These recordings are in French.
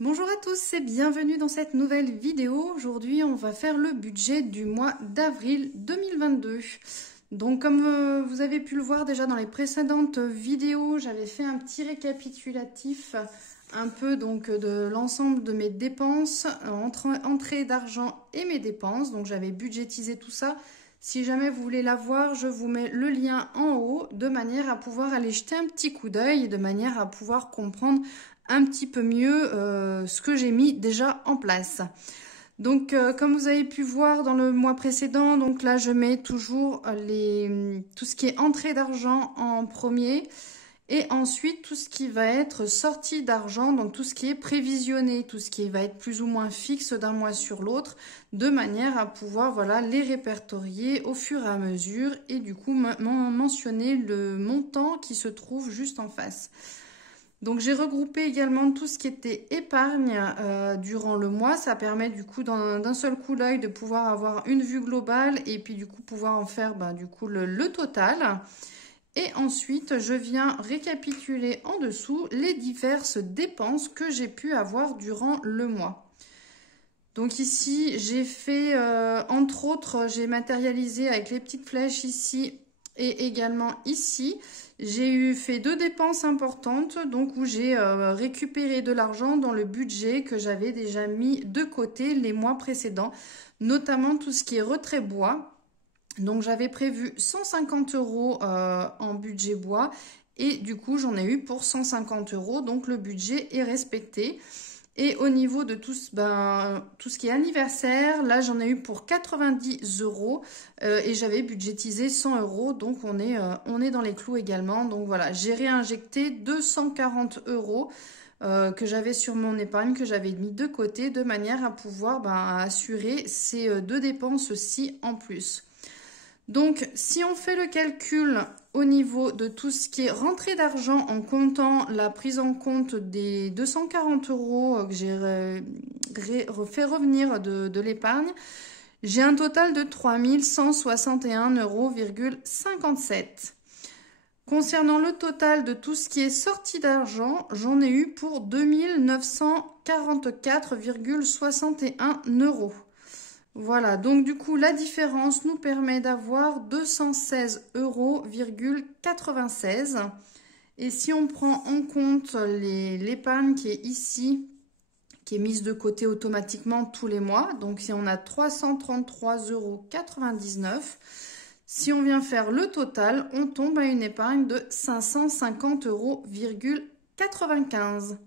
Bonjour à tous et bienvenue dans cette nouvelle vidéo. Aujourd'hui, on va faire le budget du mois d'avril 2022. Donc, comme vous avez pu le voir déjà dans les précédentes vidéos, j'avais fait un petit récapitulatif un peu donc de l'ensemble de mes dépenses, entrée d'argent et mes dépenses. Donc, j'avais budgétisé tout ça. Si jamais vous voulez la voir, je vous mets le lien en haut de manière à pouvoir aller jeter un petit coup d'œil et de manière à pouvoir comprendre un petit peu mieux ce que j'ai mis déjà en place. Donc comme vous avez pu voir dans le mois précédent, donc là je mets toujours tout ce qui est entrée d'argent en premier et ensuite tout ce qui va être sortie d'argent, donc tout ce qui est prévisionné, tout ce qui va être plus ou moins fixe d'un mois sur l'autre, de manière à pouvoir les répertorier au fur et à mesure et du coup mentionner le montant qui se trouve juste en face. Donc j'ai regroupé également tout ce qui était épargne durant le mois. Ça permet du coup d'un seul coup d'œil de pouvoir avoir une vue globale et puis du coup pouvoir en faire du coup le total. Et ensuite je viens récapituler en dessous les diverses dépenses que j'ai pu avoir durant le mois. Donc ici j'ai fait entre autres, j'ai matérialisé avec les petites flèches ici et également ici. J'ai fait deux dépenses importantes, donc où j'ai récupéré de l'argent dans le budget que j'avais déjà mis de côté les mois précédents, notamment tout ce qui est retrait bois. Donc j'avais prévu 150 € en budget bois et du coup j'en ai eu pour 150 €, donc le budget est respecté. Et au niveau de tout ce qui est anniversaire, là j'en ai eu pour 90 € et j'avais budgétisé 100 €, donc on est dans les clous également. Donc voilà, j'ai réinjecté 240 € que j'avais sur mon épargne, que j'avais mis de côté, de manière à pouvoir assurer ces deux dépenses-ci en plus. Donc, si on fait le calcul au niveau de tout ce qui est rentrée d'argent en comptant la prise en compte des 240 € que j'ai fait revenir de l'épargne, j'ai un total de 3 161,57 €. Concernant le total de tout ce qui est sorti d'argent, j'en ai eu pour 2 944,61 €. Voilà, donc du coup, la différence nous permet d'avoir 216,96 €. Et si on prend en compte l'épargne qui est ici, qui est mise de côté automatiquement tous les mois, donc si on a 333,99 €, si on vient faire le total, on tombe à une épargne de 550,95 €.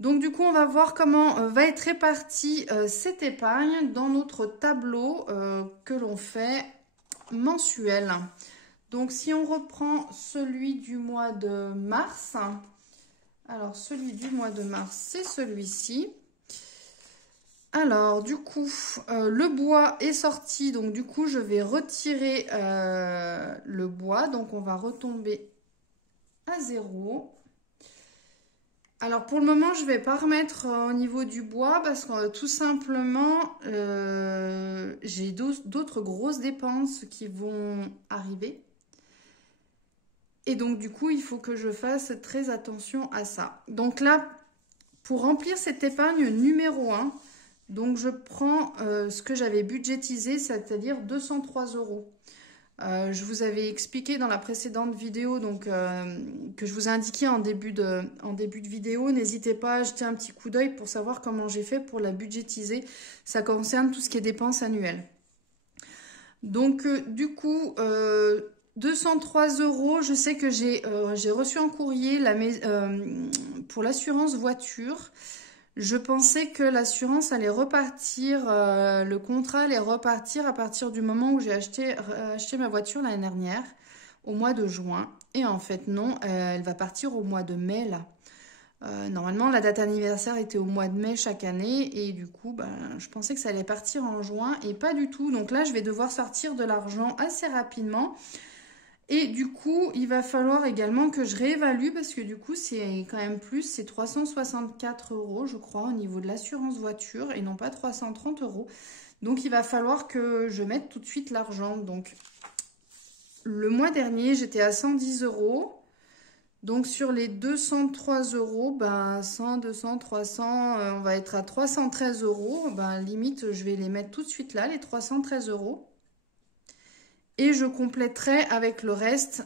Donc du coup, on va voir comment va être répartie cette épargne dans notre tableau que l'on fait mensuel. Donc si on reprend celui du mois de mars, alors celui du mois de mars, c'est celui-ci. Alors du coup, le bois est sorti, donc du coup, je vais retirer le bois. Donc on va retomber à 0. Alors pour le moment, je ne vais pas remettre au niveau du bois parce que tout simplement, j'ai d'autres grosses dépenses qui vont arriver. Et donc du coup, il faut que je fasse très attention à ça. Donc là, pour remplir cette épargne numéro 1, donc je prends ce que j'avais budgétisé, c'est-à-dire 203 €. Je vous avais expliqué dans la précédente vidéo que je vous ai indiqué en début de vidéo. N'hésitez pas à jeter un petit coup d'œil pour savoir comment j'ai fait pour la budgétiser. Ça concerne tout ce qui est dépenses annuelles. Donc du coup, 203 €, je sais que j'ai reçu un courrier pour l'assurance voiture. Je pensais que l'assurance allait repartir, le contrat allait repartir à partir du moment où j'ai acheté ma voiture l'année dernière, au mois de juin. Et en fait, non, elle va partir au mois de mai, là. Normalement, la date anniversaire était au mois de mai chaque année. Et du coup, je pensais que ça allait partir en juin et pas du tout. Donc là, je vais devoir sortir de l'argent assez rapidement. Et du coup, il va falloir également que je réévalue parce que du coup, c'est quand même plus, c'est 364 € je crois au niveau de l'assurance voiture et non pas 330 €. Donc, il va falloir que je mette tout de suite l'argent. Donc, le mois dernier, j'étais à 110 €. Donc sur les 203 euros, ben 100, 200, 300, on va être à 313 euros. Ben limite, je vais les mettre tout de suite là, les 313 euros. Et je compléterai avec le reste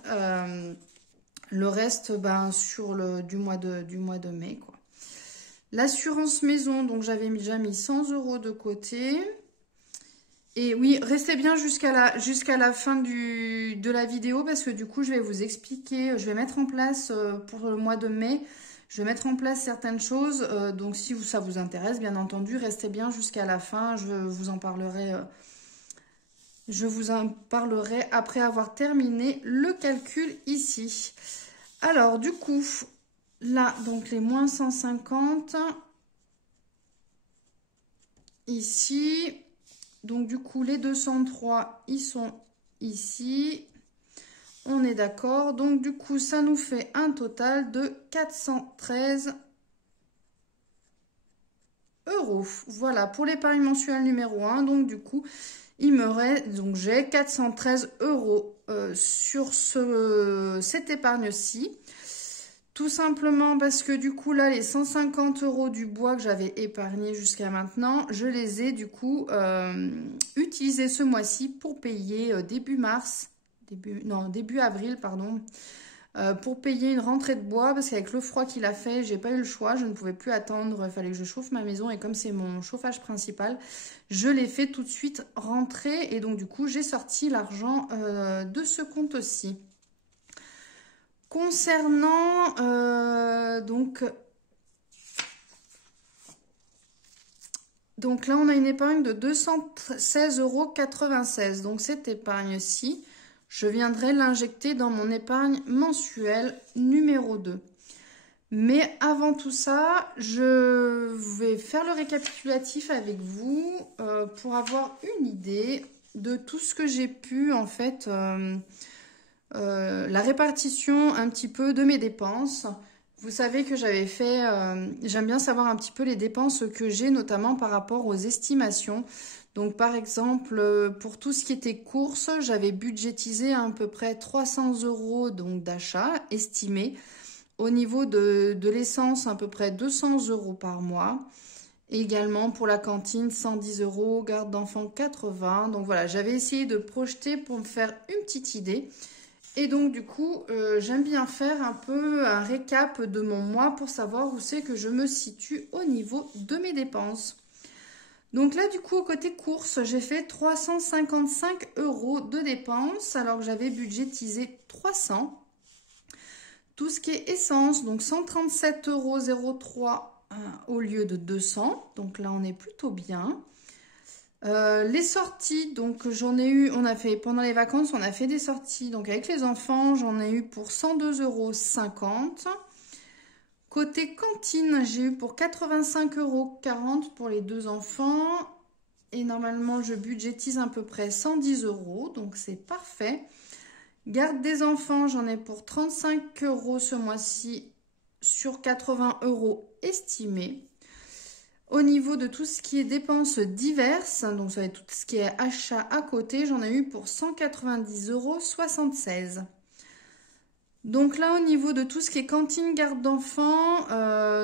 ben, sur du mois de mai, quoi. L'assurance maison, donc j'avais déjà mis 100 euros de côté. Et oui, restez bien jusqu'à la fin de la vidéo parce que du coup, je vais vous expliquer, je vais mettre en place pour le mois de mai, je vais mettre en place certaines choses. Donc, si ça vous intéresse, bien entendu, restez bien jusqu'à la fin. Je vous en parlerai après avoir terminé le calcul ici. Alors, du coup, là, donc les moins 150, ici... Donc, du coup, les 203, ils sont ici. On est d'accord. Donc, du coup, ça nous fait un total de 413 euros. Voilà, pour l'épargne mensuelle numéro 1. Donc, du coup, il me reste... Donc, j'ai 413 euros sur cette épargne-ci. Tout simplement parce que du coup, là, les 150 euros du bois que j'avais épargné jusqu'à maintenant, je les ai du coup utilisés ce mois-ci pour payer début avril, pardon, pour payer une rentrée de bois parce qu'avec le froid qu'il a fait, j'ai pas eu le choix, je ne pouvais plus attendre, il fallait que je chauffe ma maison et comme c'est mon chauffage principal, je l'ai fait tout de suite rentrer et donc du coup, j'ai sorti l'argent de ce compte-ci. Concernant donc là, on a une épargne de 216,96 €. Donc cette épargne-ci, je viendrai l'injecter dans mon épargne mensuelle numéro 2. Mais avant tout ça, je vais faire le récapitulatif avec vous pour avoir une idée de tout ce que j'ai pu en fait... la répartition un petit peu de mes dépenses. Vous savez que j'avais fait, j'aime bien savoir un petit peu les dépenses que j'ai, notamment par rapport aux estimations. Donc par exemple, pour tout ce qui était courses, j'avais budgétisé à peu près 300 euros d'achat estimé. Au niveau de l'essence, à peu près 200 euros par mois. Et également pour la cantine, 110 euros, garde d'enfants 80. Donc voilà, j'avais essayé de projeter pour me faire une petite idée. Et donc du coup, j'aime bien faire un peu un récap de mon mois pour savoir où c'est que je me situe au niveau de mes dépenses. Donc là, du coup, côté courses, j'ai fait 355 euros de dépenses alors que j'avais budgétisé 300. Tout ce qui est essence, donc 137,03 € au lieu de 200. Donc là, on est plutôt bien. Les sorties, donc j'en ai eu, on a fait pendant les vacances, on a fait des sorties donc avec les enfants, j'en ai eu pour 102,50 €. Côté cantine, j'ai eu pour 85,40 € pour les deux enfants. Et normalement, je budgétise à peu près 110 €, donc c'est parfait. Garde des enfants, j'en ai pour 35 € ce mois-ci sur 80 € estimés. Au niveau de tout ce qui est dépenses diverses, donc ça va être tout ce qui est achat à côté, j'en ai eu pour 190,76 €. Donc là, au niveau de tout ce qui est cantine, garde d'enfants,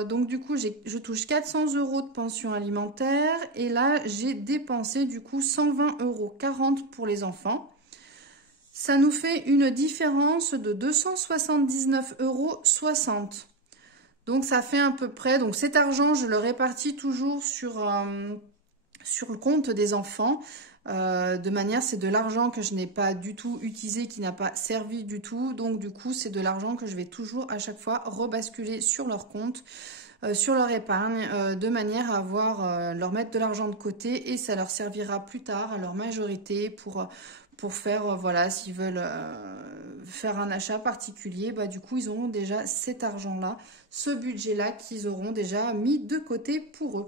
donc du coup, je touche 400 € de pension alimentaire. Et là, j'ai dépensé du coup 120,40 € pour les enfants. Ça nous fait une différence de 279,60 €. Donc, ça fait à peu près... Donc, cet argent, je le répartis toujours sur le compte des enfants. De manière, c'est de l'argent que je n'ai pas du tout utilisé, qui n'a pas servi du tout. Donc, du coup, c'est de l'argent que je vais toujours à chaque fois rebasculer sur leur compte, sur leur épargne, de manière à leur mettre de l'argent de côté. Et ça leur servira plus tard, à leur majorité, pour faire, voilà, s'ils veulent faire un achat particulier, bah, du coup, ils auront déjà cet argent-là, ce budget-là qu'ils auront déjà mis de côté pour eux.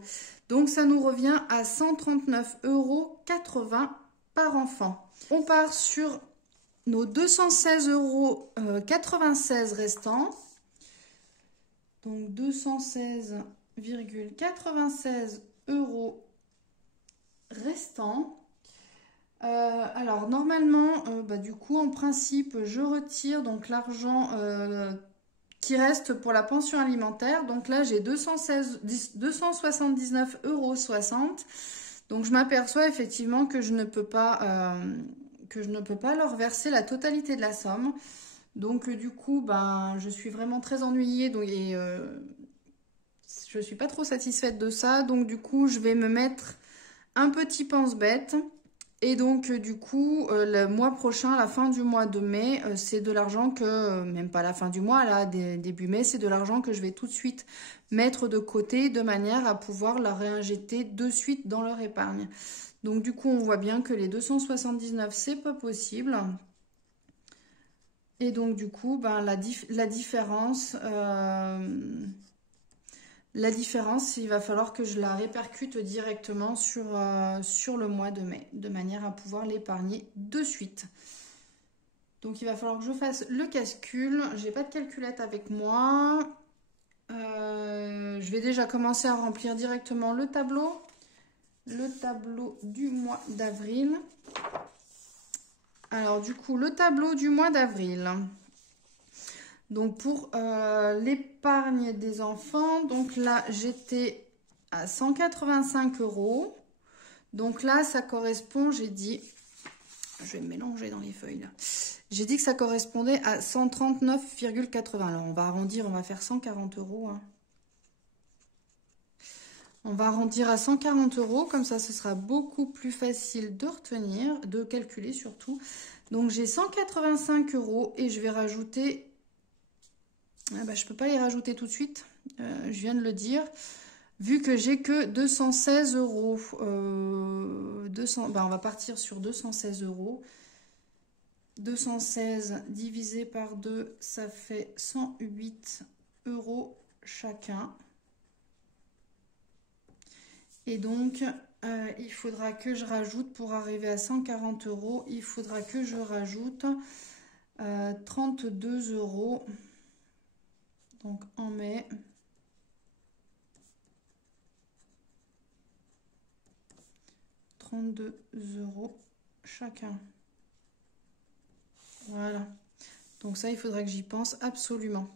Donc, ça nous revient à 139,80 € par enfant. On part sur nos 216,96 € restants. Donc, 216,96 € restants. Alors normalement, du coup en principe je retire donc l'argent qui reste pour la pension alimentaire. Donc là, j'ai 279,60 €. Donc je m'aperçois effectivement que je ne peux pas leur verser la totalité de la somme. Donc du coup, ben, je suis vraiment très ennuyée je suis pas trop satisfaite de ça. Donc du coup, je vais me mettre un petit pense-bête. Et donc du coup, le mois prochain, à la fin du mois de mai, c'est de l'argent que, même pas la fin du mois, là, début mai, c'est de l'argent que je vais tout de suite mettre de côté de manière à pouvoir la réinjecter de suite dans leur épargne. Donc du coup, on voit bien que les 279, c'est pas possible. Et donc du coup, ben, la différence, il va falloir que je la répercute directement sur le mois de mai, de manière à pouvoir l'épargner de suite. Donc il va falloir que je fasse le calcul. J'ai pas de calculette avec moi. Je vais déjà commencer à remplir directement le tableau du mois d'avril. Alors du coup, le tableau du mois d'avril. Donc pour l'épargne des enfants, donc là j'étais à 185 €. Donc là ça correspond, j'ai dit, je vais me mélanger dans les feuilles là. J'ai dit que ça correspondait à 139,80. Alors on va arrondir, on va faire 140 €. Hein. On va arrondir à 140 €, comme ça ce sera beaucoup plus facile de retenir, de calculer surtout. Donc j'ai 185 € et je vais rajouter... Ah bah, je ne peux pas les rajouter tout de suite, je viens de le dire. Vu que j'ai que 216 €, bah, on va partir sur 216 €. 216 divisé par 2, ça fait 108 € chacun. Et donc, il faudra que je rajoute, pour arriver à 140 €, il faudra que je rajoute 32 €. Donc en mai, « 32 € chacun. Voilà. Donc ça, il faudrait que j'y pense absolument.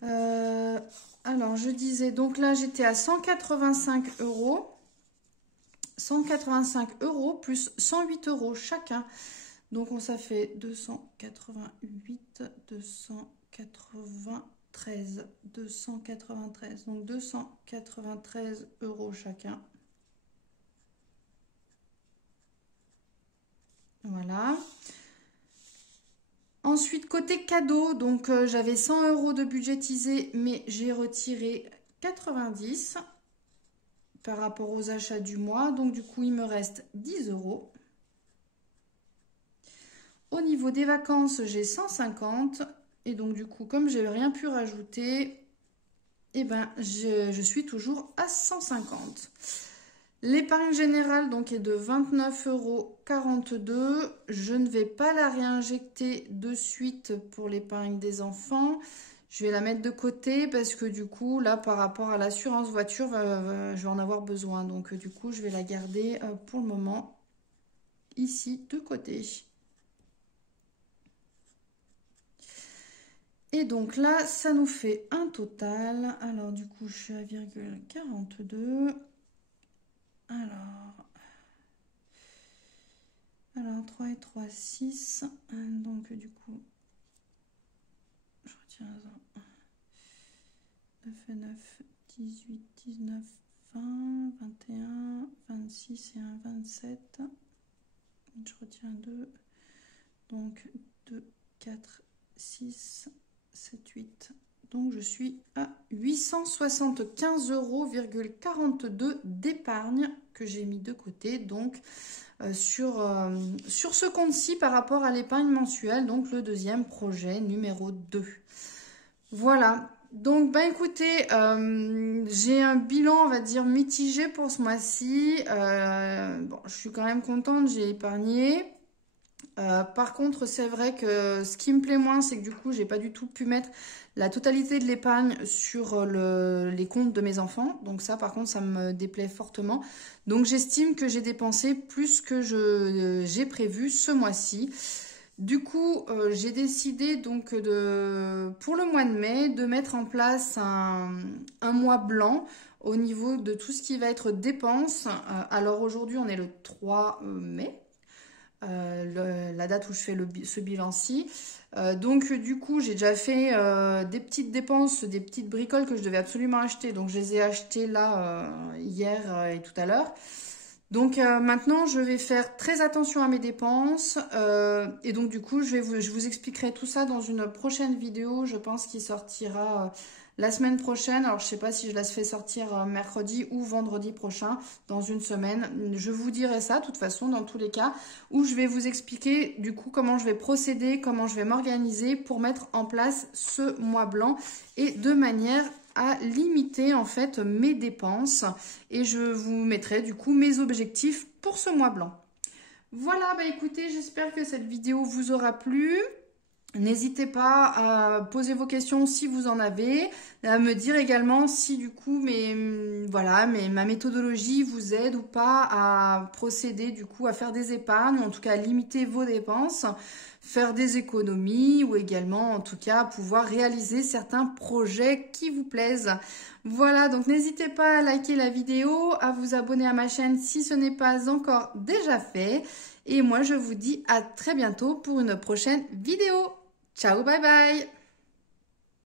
Alors, je disais, donc là, j'étais à 185 €. 185 € plus 108 € chacun. Donc, ça fait 288, 293, 293. Donc, 293 € chacun. Voilà. Ensuite, côté cadeau, donc j'avais 100 € de budgétisé, mais j'ai retiré 90 par rapport aux achats du mois. Donc, du coup, il me reste 10 €. Au niveau des vacances, j'ai 150. Et donc, du coup, comme je n'ai rien pu rajouter, eh ben, je suis toujours à 150. L'épargne générale donc est de 29,42 €. Je ne vais pas la réinjecter de suite pour l'épargne des enfants. Je vais la mettre de côté parce que du coup, là, par rapport à l'assurance voiture, je vais en avoir besoin. Donc, du coup, je vais la garder pour le moment ici de côté. Et donc là, ça nous fait un total. Alors, du coup, je suis à 0,42. Alors 3 et 3, 6. Donc du coup, je retiens 9 et 9, 18, 19, 20, 21, 26 et 1, 27. Je retiens 2. Donc 2, 4, 6, 7, 8. Donc je suis à 875,42 € d'épargne que j'ai mis de côté. Donc sur ce compte-ci par rapport à l'épargne mensuelle, donc le deuxième projet numéro 2. Voilà, donc bah écoutez, j'ai un bilan on va dire mitigé pour ce mois-ci. Bon, je suis quand même contente, j'ai épargné. Par contre, c'est vrai que ce qui me plaît moins, c'est que du coup, j'ai pas du tout pu mettre la totalité de l'épargne sur les comptes de mes enfants. Donc ça, par contre, ça me déplaît fortement. Donc j'estime que j'ai dépensé plus que j'ai prévu ce mois-ci. Du coup, j'ai décidé donc pour le mois de mai de mettre en place un mois blanc au niveau de tout ce qui va être dépenses. Alors aujourd'hui, on est le 3 mai. La date où je fais ce bilan-ci. Donc du coup, j'ai déjà fait des petites dépenses, des petites bricoles que je devais absolument acheter. Donc je les ai achetées là hier et tout à l'heure. Donc maintenant, je vais faire très attention à mes dépenses. Et donc du coup, je vous expliquerai tout ça dans une prochaine vidéo. Je pense qu'il sortira la semaine prochaine. Alors je sais pas si je la fais sortir mercredi ou vendredi prochain, dans une semaine. Je vous dirai ça de toute façon dans tous les cas, où je vais vous expliquer du coup comment je vais procéder, comment je vais m'organiser pour mettre en place ce mois blanc et de manière à limiter en fait mes dépenses, et je vous mettrai du coup mes objectifs pour ce mois blanc. Voilà, bah écoutez, j'espère que cette vidéo vous aura plu. N'hésitez pas à poser vos questions si vous en avez, à me dire également si du coup ma méthodologie vous aide ou pas à procéder du coup à faire des épargnes, ou en tout cas à limiter vos dépenses, faire des économies, ou également en tout cas pouvoir réaliser certains projets qui vous plaisent. Voilà, donc n'hésitez pas à liker la vidéo, à vous abonner à ma chaîne si ce n'est pas encore déjà fait. Et moi, je vous dis à très bientôt pour une prochaine vidéo. Ciao, bye bye!